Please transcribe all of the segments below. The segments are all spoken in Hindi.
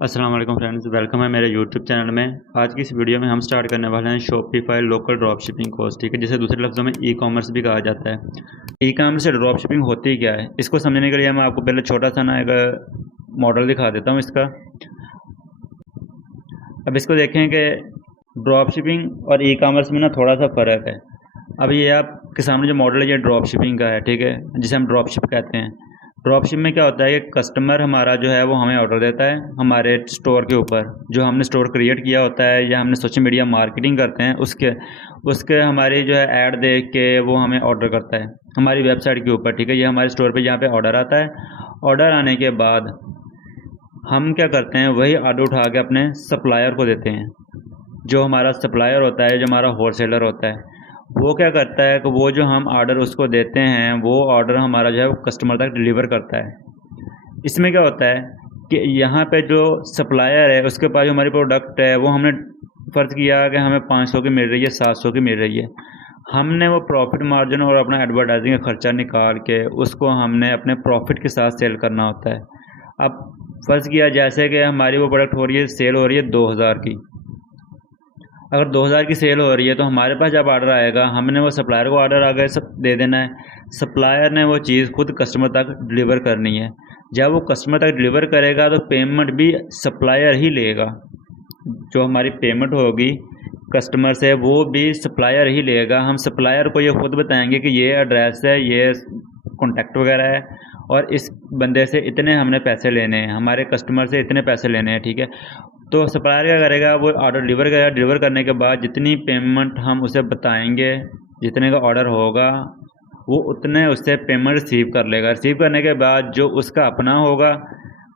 अस्सलाम वालेकुम फ्रेंड्स, वेलकम है मेरे यूट्यूब चैनल में। आज की इस वीडियो में हम स्टार्ट करने वाले हैं Shopify local drop shipping course, ठीक है, जिसे दूसरे लफ्ज़ों में ई कॉमर्स भी कहा जाता है। ई कॉमर्स से ड्रॉप शिपिंग होती क्या है, इसको समझने के लिए मैं आपको पहले छोटा सा ना एक मॉडल दिखा देता हूँ इसका। अब इसको देखें कि ड्रॉप शिपिंग और ई कॉमर्स में ना थोड़ा सा फ़र्क है। अब ये आपके सामने जो मॉडल है ये ड्रॉप शिपिंग का है, ठीक है, जिसे हम ड्रॉप शिप कहते हैं। ड्रॉप शिप में क्या होता है कि कस्टमर हमारा जो है वो हमें ऑर्डर देता है हमारे स्टोर के ऊपर, जो हमने स्टोर क्रिएट किया होता है या हमने सोशल मीडिया मार्केटिंग करते हैं उसके उसके हमारी जो है ऐड देख के वो हमें ऑर्डर करता है हमारी वेबसाइट के ऊपर, ठीक है। ये हमारे स्टोर पे यहाँ पे ऑर्डर आता है। ऑर्डर आने के बाद हम क्या करते हैं, वही ऑर्डर उठा के अपने सप्लायर को देते हैं। जो हमारा सप्लायर होता है, जो हमारा होलसेलर होता है, वो क्या करता है कि वो जो हम ऑर्डर उसको देते हैं वो ऑर्डर हमारा जो है वो कस्टमर तक डिलीवर करता है। इसमें क्या होता है कि यहाँ पे जो सप्लायर है उसके पास जो हमारी प्रोडक्ट है वो हमने फ़र्ज़ किया कि हमें 500 की मिल रही है, 700 की मिल रही है। हमने वो प्रॉफिट मार्जिन और अपना एडवर्टाइजिंग का खर्चा निकाल के उसको हमने अपने प्रॉफिट के साथ सेल करना होता है। अब फ़र्ज़ किया जैसे कि हमारी वो प्रोडक्ट हो रही है, सेल हो रही है 2000 की। अगर 2000 की सेल हो रही है तो हमारे पास जब ऑर्डर आएगा हमने वो सप्लायर को ऑर्डर आगे सब दे देना है। सप्लायर ने वो चीज़ खुद कस्टमर तक डिलीवर करनी है। जब वो कस्टमर तक डिलीवर करेगा तो पेमेंट भी सप्लायर ही लेगा। जो हमारी पेमेंट होगी कस्टमर से वो भी सप्लायर ही लेगा। हम सप्लायर को ये खुद बताएंगे कि ये एड्रेस है, ये कॉन्टैक्ट वगैरह है और इस बंदे से इतने हमने पैसे लेने हैं, हमारे कस्टमर से इतने पैसे लेने हैं, ठीक है। तो सप्लायर क्या करेगा, वो ऑर्डर डिलीवर करेगा। डिलीवर करने के बाद जितनी पेमेंट हम उसे बताएंगे, जितने का ऑर्डर होगा वो उतने उससे पेमेंट रिसीव कर लेगा। रिसीव करने के बाद जो उसका अपना होगा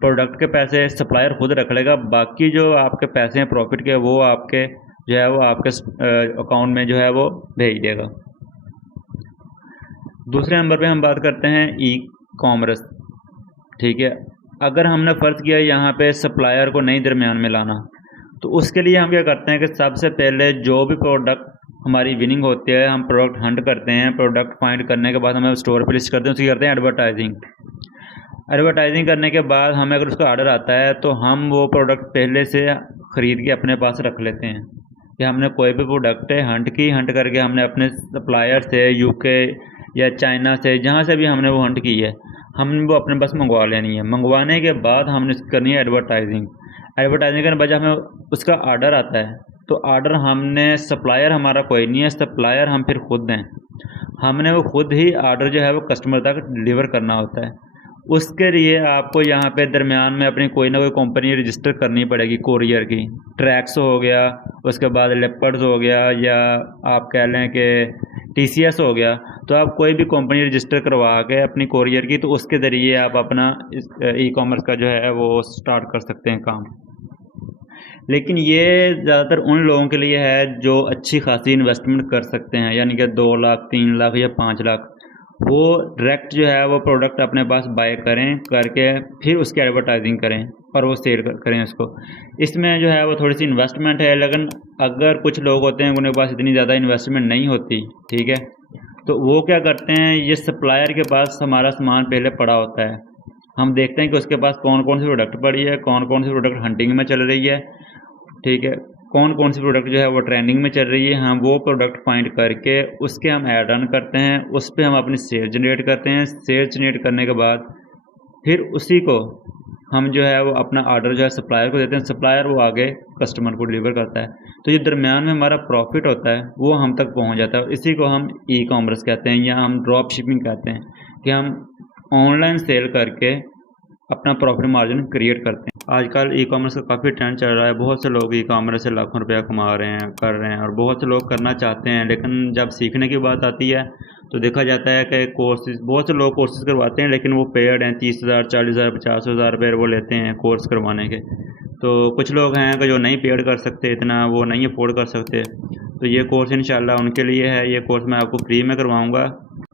प्रोडक्ट के पैसे सप्लायर खुद रख लेगा। बाकी जो आपके पैसे हैं प्रॉफिट के वो आपके जो है वो आपके अकाउंट में जो है वो भेज देगा। दूसरे नंबर पे हम बात करते हैं ई कॉमर्स, ठीक है। अगर हमने फ़र्ज़ किया यहाँ पे सप्लायर को नहीं दरमियान में लाना, तो उसके लिए हम क्या करते हैं कि सबसे पहले जो भी प्रोडक्ट हमारी विनिंग होती है हम प्रोडक्ट हंट करते हैं। प्रोडक्ट फाइंड करने के बाद हमें स्टोर पे लिस्ट करते हैं, उसकी करते हैं एडवर्टाइजिंग। एडवर्टाइजिंग करने के बाद हमें अगर उसका ऑर्डर आता है तो हम वो प्रोडक्ट पहले से ख़रीद के अपने पास रख लेते हैं कि हमने कोई भी प्रोडक्ट है हंट करके हमने अपने सप्लायर से यूके या चाइना से जहाँ से भी हमने वो हंट की है हमने वो अपने पास मंगवा लेनी है। मंगवाने के बाद हमने करनी है एडवर्टाइजिंग। एडवर्टाइजिंग करने के बाद जब हमें उसका ऑर्डर आता है तो ऑर्डर हमने सप्लायर हमारा कोई नहीं है, सप्लायर हम फिर खुद हैं। हमने वो खुद ही ऑर्डर जो है वो कस्टमर तक डिलीवर करना होता है। उसके लिए आपको यहाँ पे दरमियान में अपनी कोई ना कोई कंपनी रजिस्टर करनी पड़ेगी कोरियर की। ट्रैक्स हो गया, उसके बाद लेपर्ड्स हो गया, या आप कह लें कि टीसीएस हो गया। तो आप कोई भी कंपनी रजिस्टर करवा के अपनी कोरियर की, तो उसके ज़रिए आप अपना इस ई कॉमर्स का जो है वो स्टार्ट कर सकते हैं काम। लेकिन ये ज़्यादातर उन लोगों के लिए है जो अच्छी खासी इन्वेस्टमेंट कर सकते हैं, यानी कि 2 लाख 3 लाख या 5 लाख। वो डायरेक्ट जो है वो प्रोडक्ट अपने पास बाय करें करके फिर उसकी एडवर्टाइजिंग करें और वो सेल करें उसको। इसमें जो है वो थोड़ी सी इन्वेस्टमेंट है, लेकिन अगर कुछ लोग होते हैं उनके पास इतनी ज़्यादा इन्वेस्टमेंट नहीं होती, ठीक है, तो वो क्या करते हैं, ये सप्लायर के पास हमारा सामान पहले पड़ा होता है। हम देखते हैं कि उसके पास कौन कौन सी प्रोडक्ट पड़ी है, कौन कौन सी प्रोडक्ट हंटिंग में चल रही है, ठीक है, कौन कौन सी प्रोडक्ट जो है वो ट्रेंडिंग में चल रही है। हम वो प्रोडक्ट फाइंड करके उसके हम ऐड रन करते हैं, उस पर हम अपनी सेल जनरेट करते हैं। सेल जनरेट करने के बाद फिर उसी को हम जो है वो अपना ऑर्डर जो है सप्लायर को देते हैं। सप्लायर वो आगे कस्टमर को डिलीवर करता है। तो ये दरमियान में हमारा प्रॉफिट होता है वो हम तक पहुंच जाता है। इसी को हम ई कॉमर्स कहते हैं या हम ड्रॉप शिपिंग कहते हैं, कि हम ऑनलाइन सेल करके अपना प्रॉफिट मार्जिन क्रिएट करते हैं। आजकल ई कॉमर्स का काफ़ी ट्रेंड चल रहा है। बहुत से लोग ई कॉमर्स से लाखों रुपया कमा रहे हैं, कर रहे हैं, और बहुत से लोग करना चाहते हैं। लेकिन जब सीखने की बात आती है तो देखा जाता है कि कोर्सेज, बहुत से लोग कोर्सेज करवाते हैं लेकिन वो पेड हैं। 30,000 40,000 50,000 रुपये वो लेते हैं कोर्स करवाने के। तो कुछ लोग हैं कि जो नहीं पेड कर सकते, इतना वो नहीं अफोर्ड कर सकते। तो ये कोर्स इंशाल्लाह उनके लिए है। ये कोर्स मैं आपको फ्री में करवाऊँगा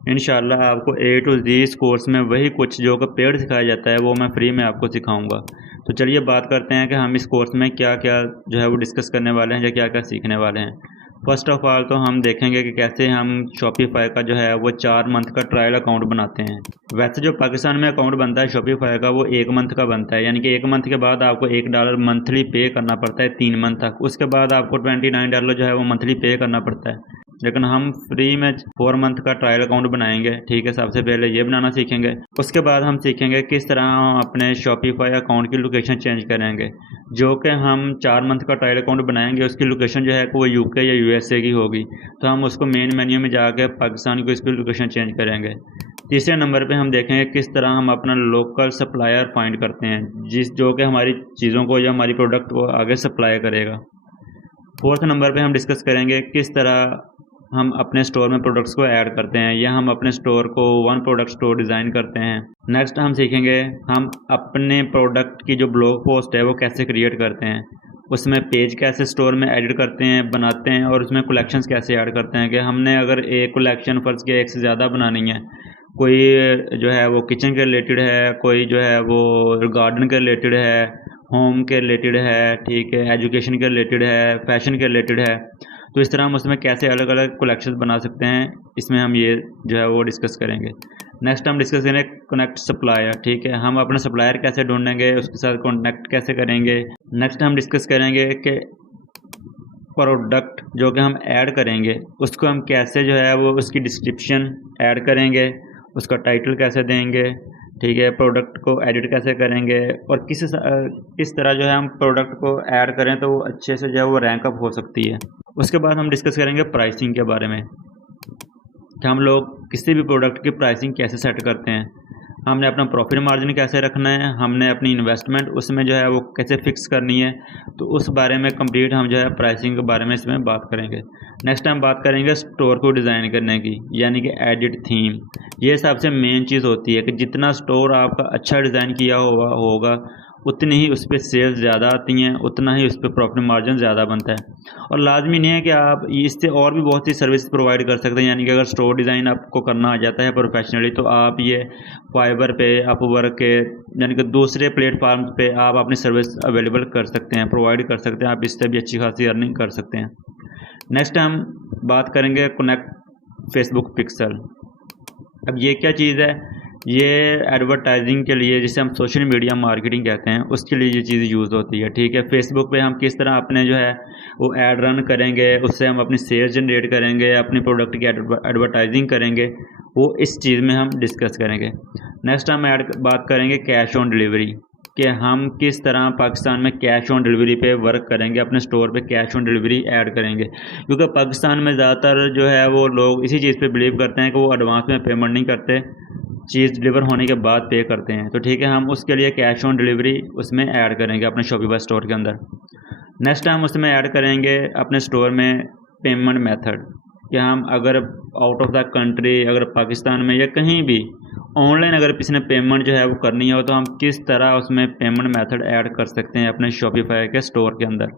इंशाल्लाह। आपको ए टू जी इस कोर्स में वही कुछ जो कि पेड सिखाया जाता है वो मैं फ्री में आपको सिखाऊंगा। तो चलिए बात करते हैं कि हम इस कोर्स में क्या क्या जो है वो डिस्कस करने वाले हैं या क्या क्या सीखने वाले हैं। फर्स्ट ऑफ ऑल तो हम देखेंगे कि कैसे हम शॉपिफाई का जो है वो 4 मंथ का ट्रायल अकाउंट बनाते हैं। वैसे जो पाकिस्तान में अकाउंट बनता है शॉपिफाई का वो 1 मंथ का बनता है, यानी कि 1 मंथ के बाद आपको $1 मंथली पे करना पड़ता है 3 मंथ तक। उसके बाद आपको $29 जो है वो मंथली पे करना पड़ता है। लेकिन हम फ्री में 4 मंथ का ट्रायल अकाउंट बनाएंगे, ठीक है। सबसे पहले ये बनाना सीखेंगे, उसके बाद हम सीखेंगे किस तरह हम अपने शॉपिफाई अकाउंट की लोकेशन चेंज करेंगे। जो कि हम 4 मंथ का ट्रायल अकाउंट बनाएंगे उसकी लोकेशन जो है वो यूके या यूएसए की होगी, तो हम उसको मेन मेन्यू में जाके पाकिस्तान को इसकी लोकेशन चेंज करेंगे। तीसरे नंबर पे हम देखेंगे किस तरह हम अपना लोकल सप्लायर फाइंड करते हैं, जो कि हमारी चीज़ों को या हमारी प्रोडक्ट को आगे सप्लाई करेगा। फोर्थ नंबर पे हम डिस्कस करेंगे किस तरह हम अपने स्टोर में प्रोडक्ट्स को ऐड करते हैं या हम अपने स्टोर को वन प्रोडक्ट स्टोर डिज़ाइन करते हैं। नेक्स्ट हम सीखेंगे हम अपने प्रोडक्ट की जो ब्लॉग पोस्ट है वो कैसे क्रिएट करते हैं, उसमें पेज कैसे स्टोर में एडिट करते हैं बनाते हैं, और उसमें कलेक्शंस कैसे ऐड करते हैं कि हमने अगर एक कलेक्शन फर्ज के एक से ज़्यादा बनानी है, कोई जो है वो किचन के रिलेटेड है, कोई जो है वो गार्डन के रिलेटेड है, होम के रिलेटेड है, ठीक है, एजुकेशन के रिलेटेड है, फैशन के रिलेटेड है, तो इस तरह हम उसमें कैसे अलग अलग कलेक्शन बना सकते हैं, इसमें हम ये जो है वो डिस्कस करेंगे। नेक्स्ट हम डिस्कस करेंगे कनेक्ट सप्लायर, ठीक है, हम अपना सप्लायर कैसे ढूंढेंगे, उसके साथ कॉन्टैक्ट कैसे करेंगे। नेक्स्ट हम डिस्कस करेंगे कि प्रोडक्ट जो कि हम ऐड करेंगे उसको हम कैसे जो है वो उसकी डिस्क्रिप्शन ऐड करेंगे, उसका टाइटल कैसे देंगे, ठीक है, प्रोडक्ट को एडिट कैसे करेंगे, और किस तरह जो है हम प्रोडक्ट को ऐड करें तो वो अच्छे से जो है वो रैंक अप हो सकती है। उसके बाद हम डिस्कस करेंगे प्राइसिंग के बारे में कि हम लोग किसी भी प्रोडक्ट की प्राइसिंग कैसे सेट करते हैं, हमने अपना प्रॉफिट मार्जिन कैसे रखना है, हमने अपनी इन्वेस्टमेंट उसमें जो है वो कैसे फिक्स करनी है, तो उस बारे में कंप्लीट हम जो है प्राइसिंग के बारे में इसमें बात करेंगे। नेक्स्ट हम बात करेंगे स्टोर को डिज़ाइन करने की, यानी कि एडिट थीम। ये सबसे मेन चीज़ होती है कि जितना स्टोर आपका अच्छा डिज़ाइन किया हुआ होगा उतनी ही उस पर सेल्स ज़्यादा आती हैं, उतना ही उस पर प्रॉफिट मार्जिन ज़्यादा बनता है। और लाजमी नहीं है कि आप इससे और भी बहुत सी सर्विस प्रोवाइड कर सकते हैं, यानी कि अगर स्टोर डिज़ाइन आपको करना आ जाता है प्रोफेशनली तो आप ये फाइवर पे, अपवर्क के, यानी कि दूसरे प्लेटफार्म पे आप अपनी सर्विस अवेलेबल कर सकते हैं, प्रोवाइड कर सकते हैं, आप इससे भी अच्छी खासी अर्निंग कर सकते हैं। नेक्स्ट हम बात करेंगे कनेक्ट फेसबुक पिक्सल। अब ये क्या चीज़ है, ये एडवर्टाइजिंग के लिए, जिसे हम सोशल मीडिया मार्केटिंग कहते हैं, उसके लिए ये चीज़ यूज़ होती है, ठीक है। फेसबुक पे हम किस तरह अपने जो है वो ऐड रन करेंगे, उससे हम अपनी सेल्स जनरेट करेंगे, अपनी प्रोडक्ट की एडवर्टाइजिंग करेंगे, वो इस चीज़ में हम डिस्कस करेंगे। नेक्स्ट हम बात करेंगे कैश ऑन डिलीवरी, कि हम किस तरह पाकिस्तान में कैश ऑन डिलीवरी पे वर्क करेंगे, अपने स्टोर पे कैश ऑन डिलीवरी ऐड करेंगे, क्योंकि पाकिस्तान में ज़्यादातर जो है वो लोग इसी चीज़ पे बिलीव करते हैं कि वो एडवांस में पेमेंट नहीं करते, चीज़ डिलीवर होने के बाद पे करते हैं। तो ठीक है, हम उसके लिए कैश ऑन डिलीवरी उसमें ऐड करेंगे अपने शॉपिफाई स्टोर के अंदर। नेक्स्ट हम उसमें ऐड करेंगे अपने स्टोर में पेमेंट मेथड, कि हम अगर आउट ऑफ द कंट्री, अगर पाकिस्तान में या कहीं भी ऑनलाइन अगर किसी ने पेमेंट जो है वो करनी हो तो हम किस तरह उसमें पेमेंट मेथड ऐड कर सकते हैं अपने शॉपिफाई के स्टोर के अंदर।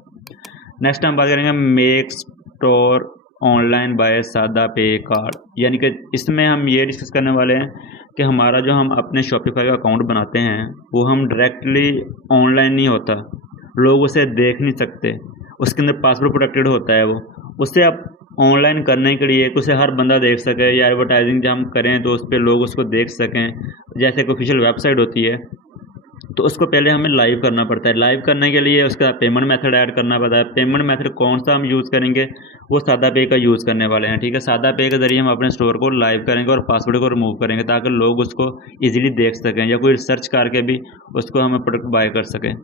नेक्स्ट हम बात करेंगे मेक स्टोर ऑनलाइन बाय सादा पे कार्ड, यानी कि इसमें हम ये डिस्कस करने वाले हैं कि हमारा जो हम अपने शॉपिफाई का अकाउंट बनाते हैं वो हम डायरेक्टली ऑनलाइन नहीं होता, लोग उसे देख नहीं सकते, उसके अंदर पासवर्ड प्रोटेक्टेड होता है, वो उससे आप ऑनलाइन करने के लिए उसे हर बंदा देख सके, या एडवर्टाइजिंग जब हम करें तो उस पर लोग उसको देख सकें, जैसे कोई ऑफिशियल वेबसाइट होती है तो उसको पहले हमें लाइव करना पड़ता है। लाइव करने के लिए उसका पेमेंट मेथड ऐड करना पड़ता है। पेमेंट मेथड कौन सा हम यूज़ करेंगे, वो सादा पे का यूज़ करने वाले हैं, ठीक है। सादा पे के ज़रिए हम अपने स्टोर को लाइव करेंगे और पासवर्ड को रिमूव करेंगे ताकि लोग उसको इजीली देख सकें, या कोई सर्च करके भी उसको हमें प्रोडक्ट बाय कर सकें।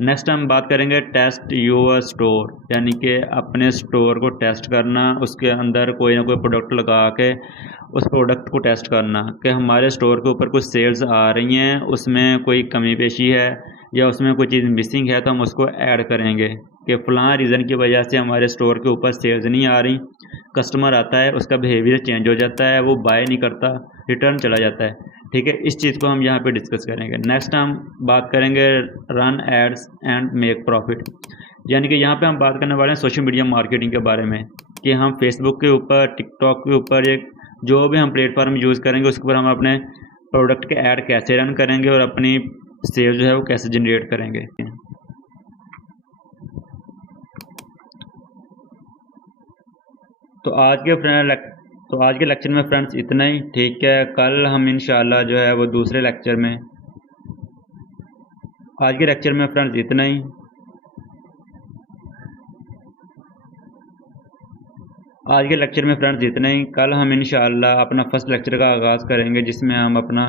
नेक्स्ट हम बात करेंगे टेस्ट योर स्टोर, यानी कि अपने स्टोर को टेस्ट करना, उसके अंदर कोई ना कोई प्रोडक्ट लगा के उस प्रोडक्ट को टेस्ट करना कि हमारे स्टोर के ऊपर कुछ सेल्स आ रही हैं, उसमें कोई कमी पेशी है या उसमें कोई चीज़ मिसिंग है तो हम उसको ऐड करेंगे कि फ़लाँ रीज़न की वजह से हमारे स्टोर के ऊपर सेल्स नहीं आ रही। कस्टमर आता है, उसका बिहेवियर चेंज हो जाता है, वो बाय नहीं करता, रिटर्न चला जाता है, ठीक है। इस चीज़ को हम यहाँ पे डिस्कस करेंगे। नेक्स्ट हम बात करेंगे run ads and make profit, यानी कि यहाँ पे हम बात करने वाले हैं सोशल मीडिया मार्केटिंग के बारे में, कि हम फेसबुक के ऊपर, टिकटॉक के ऊपर, एक जो भी हम प्लेटफॉर्म यूज़ करेंगे उसके ऊपर हम अपने प्रोडक्ट के ऐड कैसे रन करेंगे और अपनी सेल जो है वो कैसे जनरेट करेंगे। तो आज के लेक्चर में फ्रेंड्स इतना ही, ठीक है। कल हम इंशाल्लाह जो है वो दूसरे लेक्चर में, आज के लेक्चर में फ्रेंड्स इतना ही। आज के लेक्चर में फ्रेंड्स इतना ही। कल हम इंशाल्लाह अपना फर्स्ट लेक्चर का आगाज़ करेंगे, जिसमें हम अपना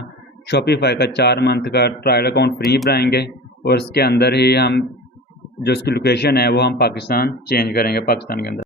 शॉपिफाई का 4 मंथ का ट्रायल अकाउंट फ्री बनाएंगे और उसके अंदर ही हम जो उसकी लोकेशन है वो हम पाकिस्तान चेंज करेंगे, पाकिस्तान के अंदर।